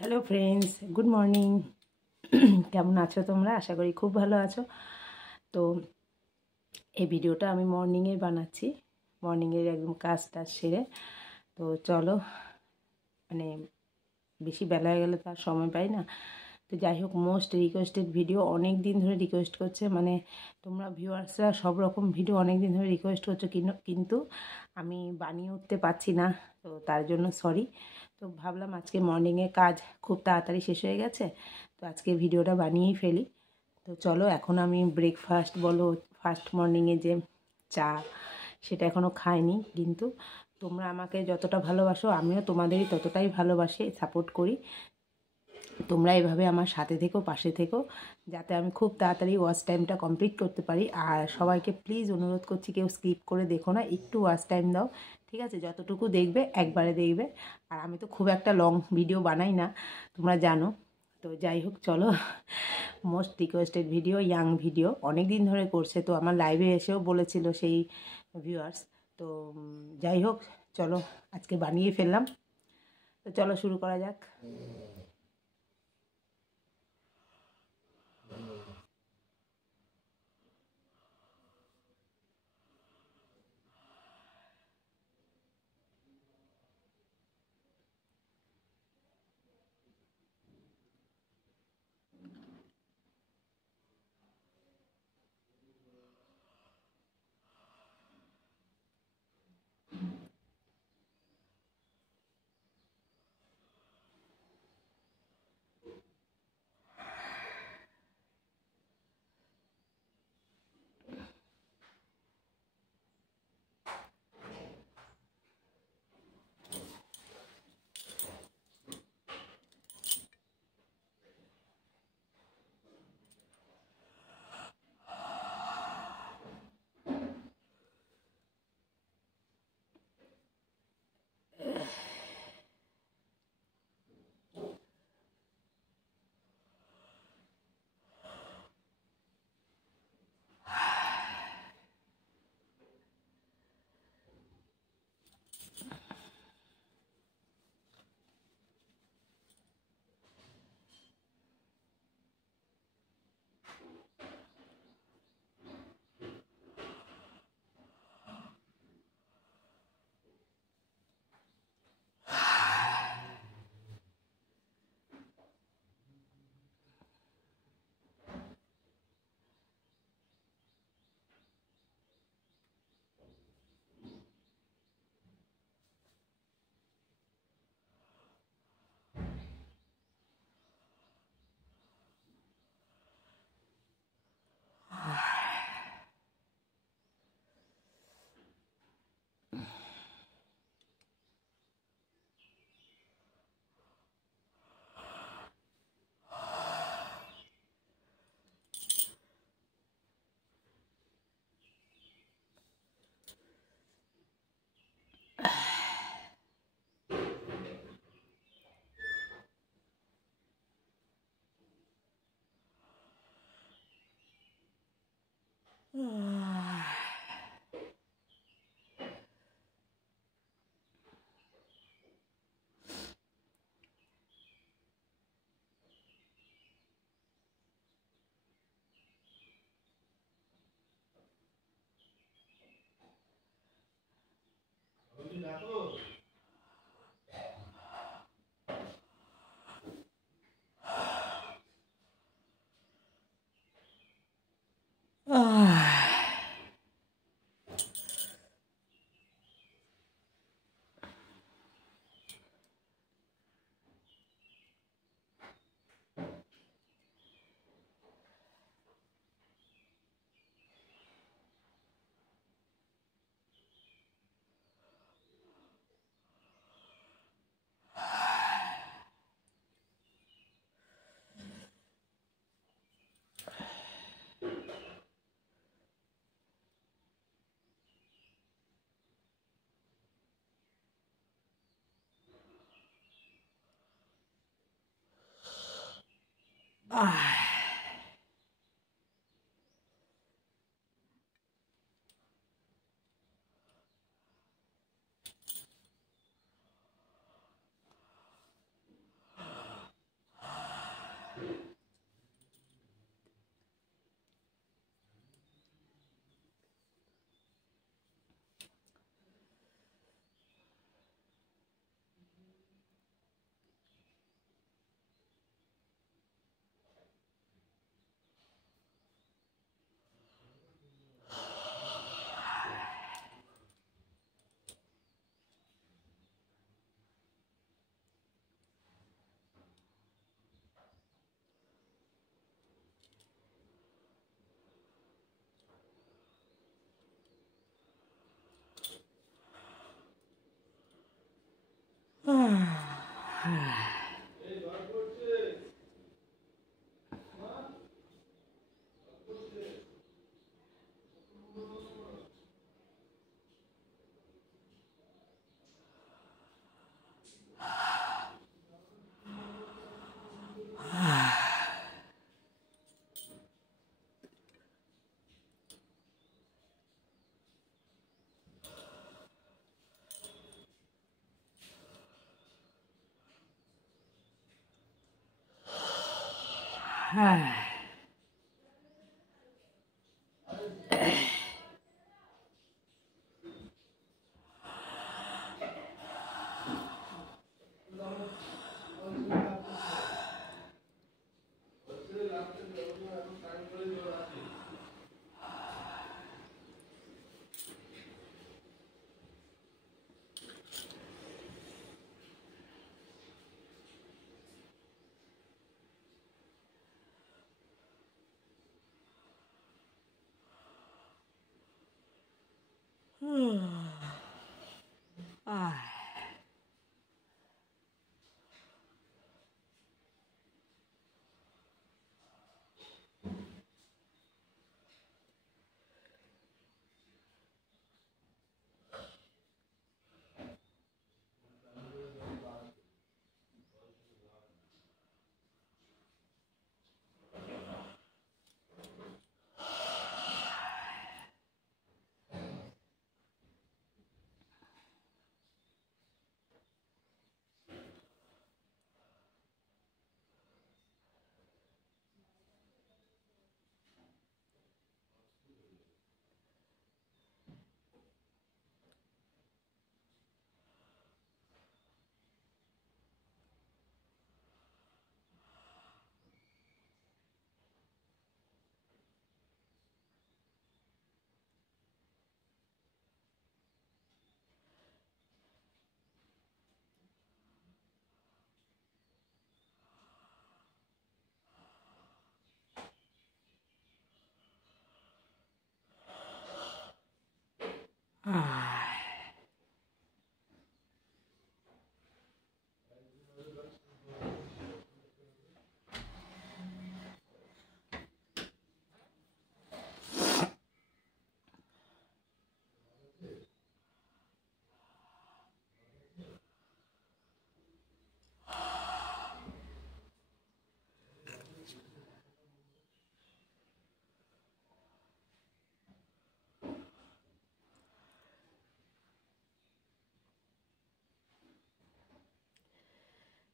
Hello friends, good morning. কেমন আছো তোমরা? আশা করি খুব ভালো আছো। তো এই ভিডিওটা আমি মর্নিংয়ে বানাচ্ছি, মর্নিংয়ের একদম কাজ টাজ সেরে। তো চলো, মানে বেশি বেলা হয়ে গেলে তো আর সময় পাই না। তো যাই হোক, মোস্ট রিকোয়েস্টেড ভিডিও, অনেক দিন ধরে রিকোয়েস্ট করছে, মানে তোমরা ভিউয়ার্সরা সব রকম ভিডিও অনেক দিন ধরে রিকোয়েস্ট করছো, কিন্তু আমি বানিয়ে উঠতে পারছি না। তো তার জন্য সরি। তো ভাবলাম আজকে মর্নিংয়ে কাজ খুব তাড়াতাড়ি শেষ হয়ে গেছে, তো আজকে ভিডিওটা বানিয়েই ফেলি। তো চলো, এখন আমি ব্রেকফাস্ট বলো, ফার্স্ট মর্নিংয়ে যে চা, সেটা এখনও খাইনি। কিন্তু তোমরা আমাকে যতটা ভালোবাসো, আমিও তোমাদেরই ততটাই ভালোবাসি, সাপোর্ট করি। তোমরা এভাবে আমার সাথে থেকো, পাশে থেকো, যাতে আমি খুব তাড়াতাড়ি ওয়াচ টাইমটা কমপ্লিট করতে পারি। আর সবাইকে প্লিজ অনুরোধ করছি, কেউ স্কিপ করে দেখো না, একটু ওয়াচ টাইম দাও, ঠিক আছে? যতটুকু দেখবে একবারে দেখবে। আর আমি তো খুব একটা লং ভিডিও বানাই না, তোমরা জানো। তো যাই হোক, চলো, most requested video, young video, অনেক দিন ধরে করছে, তো আমার লাইভে এসেও বলেছিল সেই ভিউয়ার্স। তো যাই হোক, চলো আজকে বানিয়ে ফেললাম। তো চলো শুরু করা যাক।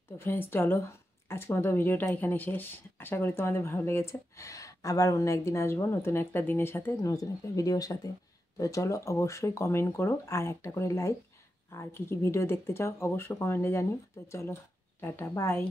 তো ফ্রেন্ডস চলো আজকের মতো ভিডিওটা এখানে শেষ। আশা করি তোমাদের ভালো লেগেছে। আবার অন্য একদিন আসবো নতুন একটা দিনের সাথে, নতুন একটা ভিডিওর সাথে। তো চলো অবশ্যই কমেন্ট করো আর একটা করে লাইক, আর কী কী ভিডিও দেখতে চাও অবশ্যই কমেন্টে জানিও। তো চলো টাটা বাই।